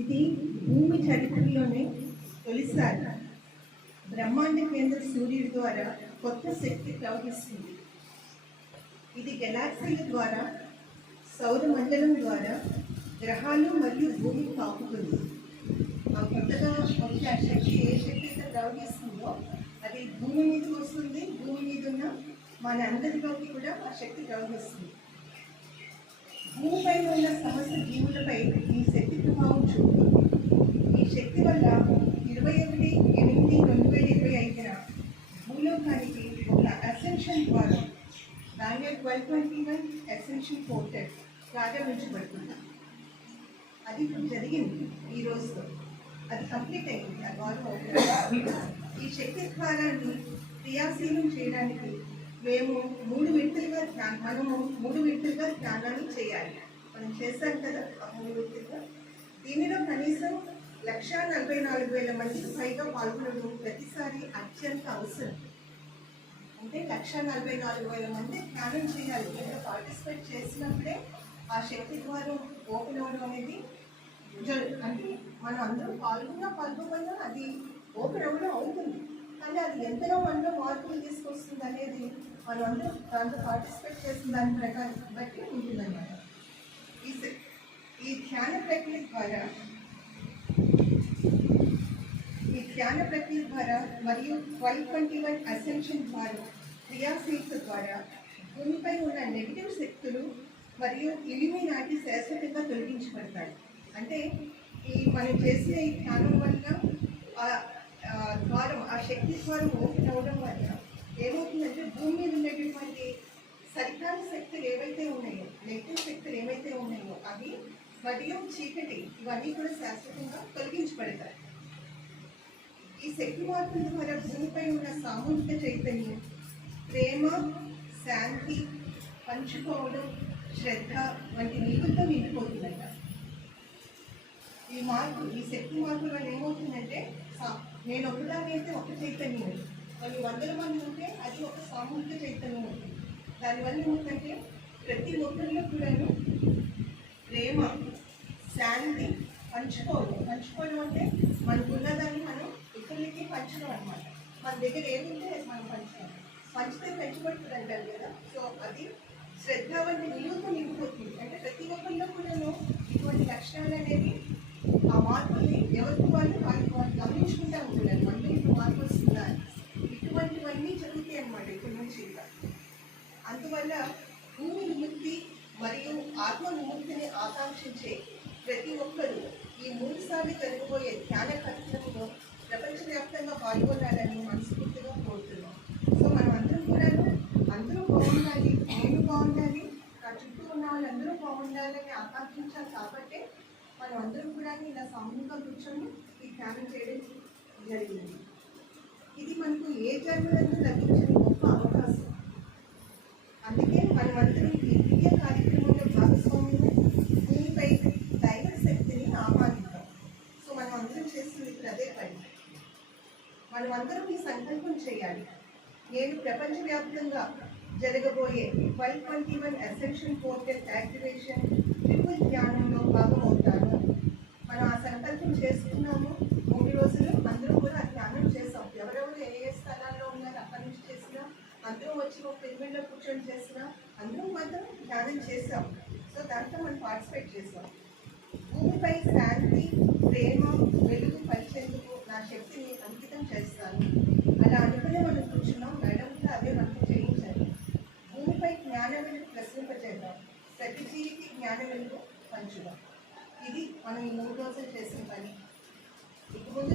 ఇది భూమి చరిత్రలోనే తొలిసారి బ్రహ్మాండ కేంద్ర సూర్యుడి ద్వారా కొత్త శక్తి ప్రవహిస్తుంది. ఇది గెలాక్సీల ద్వారా, సౌరమండలం ద్వారా గ్రహాలు మరియు భూమిని తాకుతుంది. ఆ కొత్తగా వచ్చే ఆ శక్తి ఏ శక్తి అయితే ప్రవహిస్తుందో అది భూమి మీదకి వస్తుంది. భూమి మీద ఉన్న మన అందరిలోకి కూడా ఆ శక్తి ప్రవహిస్తుంది. భూమిపై ఉన్న సమస్త జీవులపై ఈ శక్తి ప్రభావం చూపుతుంది. ఈ శక్తి వల్ల 21/8/2025 భూలోకానికి ఒక అసెన్షన్ ద్వారా దానియల్ 12:21 అసెన్షన్ పోర్టల్ ప్రారంభించబడుతుంది. అది ఇప్పుడు జరిగింది. ఈ రోజుతో అది కంప్లీట్ అయింది. ఆ ద్వారా ఈ శక్తి ద్వారాన్ని క్రియాశీలం చేయడానికి మనము మూడు విడతలుగా ధ్యానాన్ని చేయాలి. మనం చేశాం కదా ఆ 3 విడతలుగా. దీనిలో కనీసం 144,000 మందికి పైగా పాల్గొనడం ప్రతిసారి అత్యంత అవసరం. అంటే 144,000 మంది ధ్యానం చేయాలి. ఇందులో పార్టిసిపేట్ చేసినప్పుడే ఆ శక్తి ద్వారం ఓపెన్ అవ్వడం అనేది అంటే మనం అందరం పాల్గొన్నా అది ఓపెన్ అవ్వడం అవుతుంది. కానీ అది ఎంతలో మనలో మార్పులు తీసుకొస్తుంది అనేది మనం అందరం దాంట్లో పార్టిసిపేట్ చేసిన దాని ప్రకారం బట్టి ఉంటుందన్నమాట. ఈ ధ్యాన ప్రక్రియ ద్వారా మరియు 12:21 అసెన్షన్ ద్వారా క్రియాశీలత ద్వారా భూమిపై ఉన్న నెగిటివ్ శక్తులు మరియు ఇల్యూమినాటి శాశ్వతంగా తొలగించబడతాయి. అంటే మనం చేసిన ఈ ధ్యానం వల్ల ద్వారం ఆ శక్తి ద్వారం ఓపెన్ అవ్వడం వల్ల ఏమవుతుందంటే భూమి మీద ఉన్నటువంటి సరికాని శక్తులు ఏవైతే ఉన్నాయో, నెగిటివ్ శక్తులు ఏవైతే ఉన్నాయో అవి మరియు చీకటి ఇవన్నీ కూడా శాశ్వతంగా తొలగించబడతాయి. ఈ శక్తి మార్పుల ద్వారా భూమిపై ఉన్న సామూహిక చైతన్యం, ప్రేమ, శాంతి, పంచుకోవడం, శ్రద్ధ వంటి నీవులతో నిండిపోతుందట. ఈ శక్తి మార్పుల వల్ల ఏమవుతుందంటే నేను ఒకదానైతే ఒక చైతన్యం, వాళ్ళు 100 మంది ఉంటే అది ఒక సామూహిక చైతన్యం ఉంటుంది. దానివల్ల ఏమవుతుందంటే ప్రతి ఒక్కరిలో కూడాను ప్రేమ, శాంతి, పంచుకోవడం అంటే మనకున్నదాన్ని మనం ఇతరులకి పంచడం అనమాట. మన దగ్గర ఏముంటే మనం పంచితే పెంచబడుతుంది అంటారు కదా. సో అది శ్రద్ధ వంటి విలువతో నిండిపోతుంది. అంటే ప్రతి ఒక్కరిలో కూడాను ఇటువంటి లక్షణాలు అనేవి ఆ మార్పుల్ని ఎవరికి వాళ్ళు గమనించుకుంటూ ఉంటున్నారు. మళ్ళీ ఇప్పుడు మార్పు వస్తున్నారు. ఇటువంటివన్నీ జరుగుతాయి అన్నమాట ఇప్పటి నుంచి ఇంకా. అందువల్ల భూమి విముక్తి మరియు ఆత్మ విముక్తిని ఆకాంక్షించే ప్రతి ఒక్కరూ ఈ 3 సార్లు జరగబోయే ధ్యాన కార్యక్రమంలో ప్రపంచవ్యాప్తంగా పాల్గొనాలని మనస్ఫూర్తిగా కోరుతున్నాం. సో మనం అందరం కూడా అందరూ బాగుండాలి, నేను బాగుండాలి, నా చుట్టూ ఉన్న వాళ్ళందరూ బాగుండాలని ఆకాంక్షించాలి. కాబట్టి మనం అందరం కూడా ఇలా సామూహికంగా కూర్చొని ఈ ధ్యానం చేయడం జరిగింది. ఇది మనకు ఏ జన్మలను లభించిన గొప్ప అవకాశం. అందుకే మనమందరం ఈ దివ్య కార్యక్రమంలో భాగస్వామ్యం భూమిపై దైవ శక్తిని ఆహ్వానిద్దాం. సో మనం అందరం చేస్తుంది ఇప్పుడు అదే పని. మనం అందరం ఈ సంకల్పం చేయాలి. నేను ప్రపంచవ్యాప్తంగా జరగబోయే 12:21 అసెన్షన్ పోర్టల్ యాక్టివేషన్ ట్రిపుల్ ధ్యానంలో భాగమవుతాను. మనం ఆ సంకల్పం చేసుకున్నాము. 3 రోజులు అందరూ కూడా ఆ ధ్యానం చేస్తాం. ఎవరెవరు ఏ స్థలాల్లో ఉన్నారు అక్కడి నుంచి చేసినా, అందరూ వచ్చి ఒక పిరమిడ్లో కూర్చొని చేసినా అందరూ మాత్రం ధ్యానం చేసాం. సో దాంట్లో మనం పార్టిసిపేట్ చేసాం. భూమిపై శాంతి, ప్రేమ, వెలుగు పంచేందుకు నా శక్తిని అంకితం చేస్తాను. అలా అనుకునే మనం కూర్చున్నాం. మేడం కూడా అదే మనకు చేయించాలి. భూమిపై జ్ఞాన వెలుగు ప్రసరింపజేద్దాం. ప్రతి జీవికి జ్ఞాన వెలుగు పంచుదాం. ఇది మనం ఈ 3 రోజులు చేసిన పని. ఇక ముందు